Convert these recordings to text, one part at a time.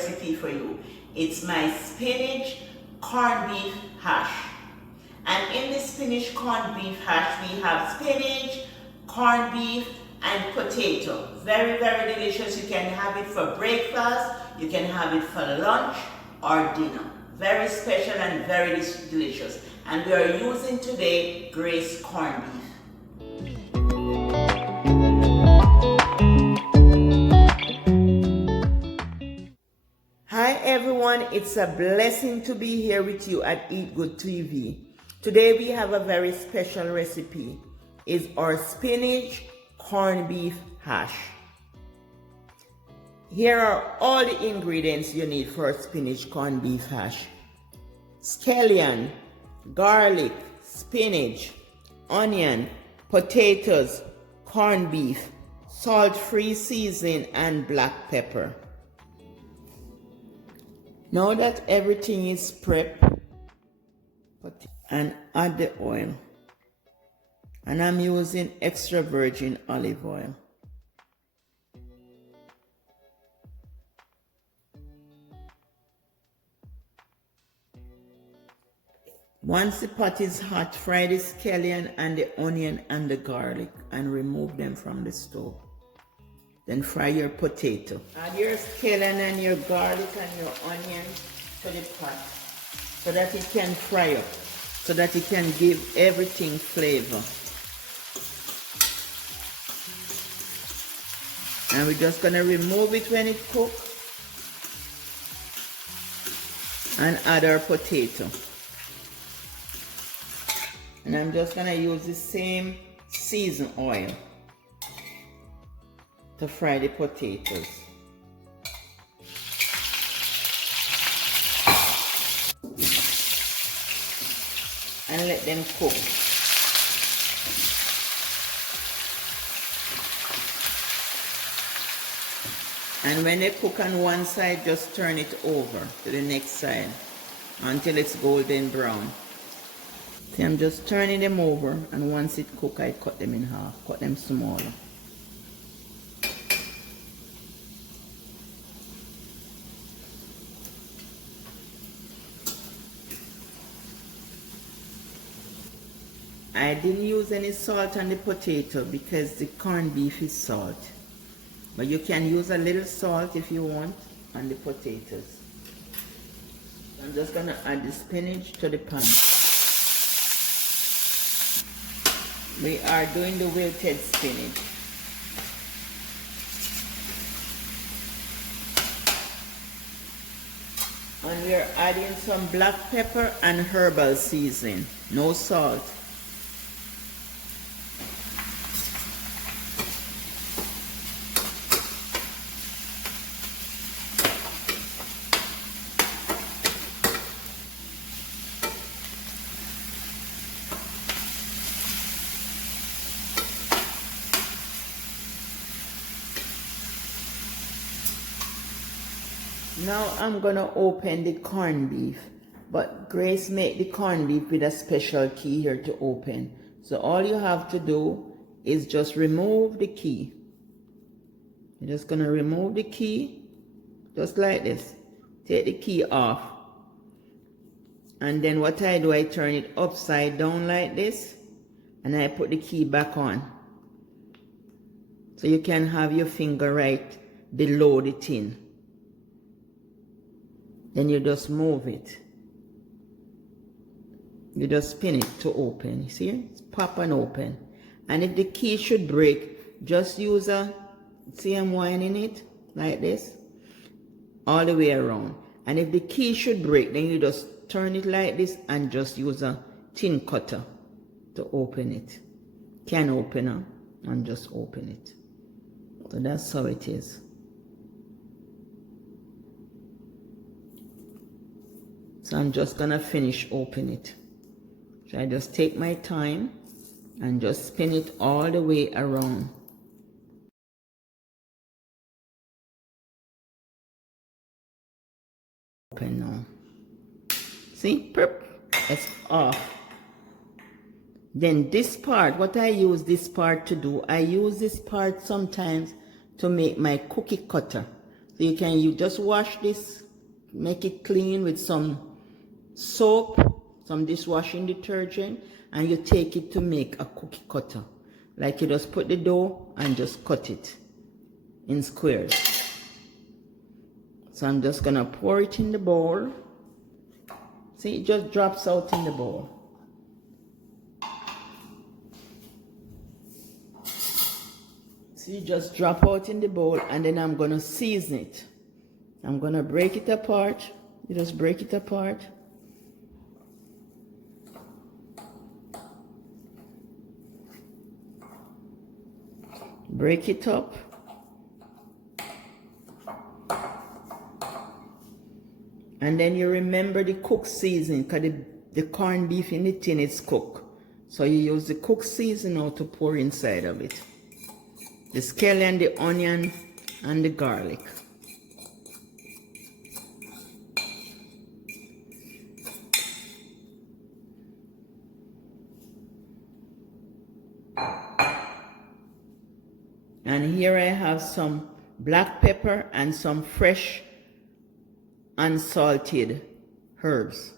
recipe for you. It's my spinach corned beef hash. And in the spinach corned beef hash, we have spinach, corned beef, and potato. Very, very delicious. You can have it for breakfast, you can have it for lunch or dinner. Very special and very delicious. And we are using today Grace corned beef. Hi everyone, it's a blessing to be here with you at Eat Good TV. Today we have a very special recipe. It's our spinach corned beef hash. Here are all the ingredients you need for a spinach corned beef hash. Scallion, garlic, spinach, onion, potatoes, corned beef, salt-free seasoning, and black pepper. Now that everything is prepped, and add the oil. And I'm using extra virgin olive oil. Once the pot is hot, fry the scallion and the onion and the garlic and remove them from the stove. Then fry your potato. Add your scallion and your garlic and your onion to the pot so that it can fry up, so that it can give everything flavor. And we're just going to remove it when it cooks and add our potato. And I'm just going to use the same seasoned oil to fry the potatoes. And let them cook. And when they cook on one side, just turn it over to the next side until it's golden brown. See, I'm just turning them over, and once it cooks, I cut them in half, cut them smaller. I didn't use any salt on the potato because the corned beef is salt. But you can use a little salt if you want on the potatoes. I'm just going to add the spinach to the pan. We are doing the wilted spinach. And we are adding some black pepper and herbal seasoning. No salt. Now I'm gonna open the corned beef, but Grace made the corned beef with a special key here to open. So all you have to do is just remove the key. You're just gonna remove the key, just like this. Take the key off. And then what I do, I turn it upside down like this, and I put the key back on. So you can have your finger right below the tin. Then you just move it. You just spin it to open. You see? It's pop and open. And if the key should break, just use see I'm winding it like this, all the way around. And if the key should break, then you just turn it like this and just use a tin cutter to open it. Can opener and just open it. So that's how it is. So I'm just gonna finish open it. So I just take my time and just spin it all the way around. Open now. See, it's off. Then this part, what I use this part to do, I use this part sometimes to make my cookie cutter. So you just wash this, make it clean with some soap, some dishwashing detergent, and you take it to make a cookie cutter. Like you just put the dough and just cut it in squares. So I'm just gonna pour it in the bowl. See, it just drops out in the bowl. See, just drop out in the bowl, and then I'm gonna season it. I'm gonna break it apart. You just break it apart. Break it up. And then you remember the cooked seasoning, because the corned beef in the tin is cooked. So you use the cooked seasoning to pour inside of it. The scallion, the onion, and the garlic. And here I have some black pepper and some fresh unsalted herbs.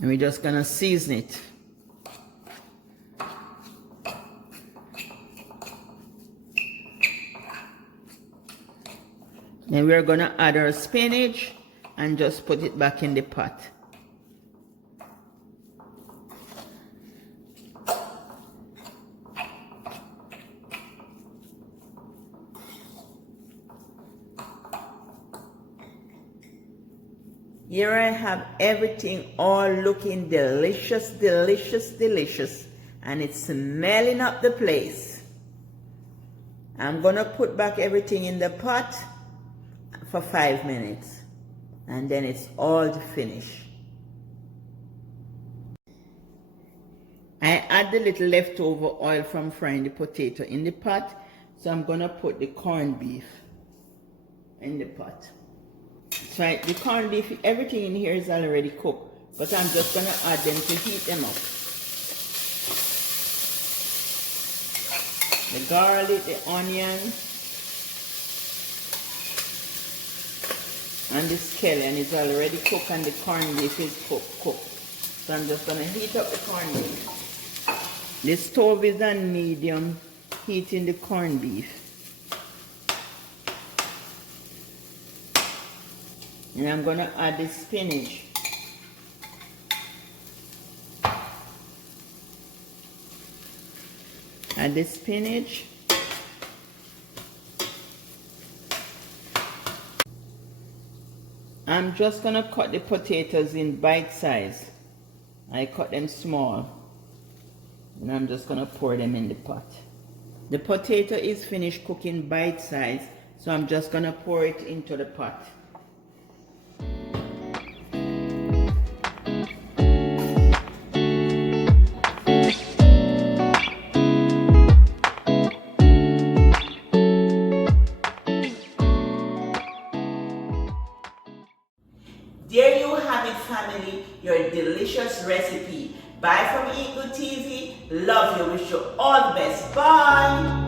And we're just gonna season it. Then we're gonna add our spinach and just put it back in the pot. Here I have everything all looking delicious, delicious, delicious. And it's smelling up the place. I'm gonna put back everything in the pot for 5 minutes. And then it's all finished. I add the little leftover oil from frying the potato in the pot. So I'm gonna put the corned beef in the pot. So the corned beef, everything in here is already cooked, but I'm just gonna add them to heat them up. The garlic, the onion, and the scallion is already cooked, and the corned beef is cooked. So I'm just gonna heat up the corned beef. The stove is on medium, heating the corned beef. And I'm going to add the spinach. Add the spinach. I'm just going to cut the potatoes in bite size. I cut them small. And I'm just going to pour them in the pot. The potato is finished cooking bite size, so I'm just going to pour it into the pot. There you have it, family, your delicious recipe. Bye from Eat Good TV. Love you. Wish you all the best. Bye.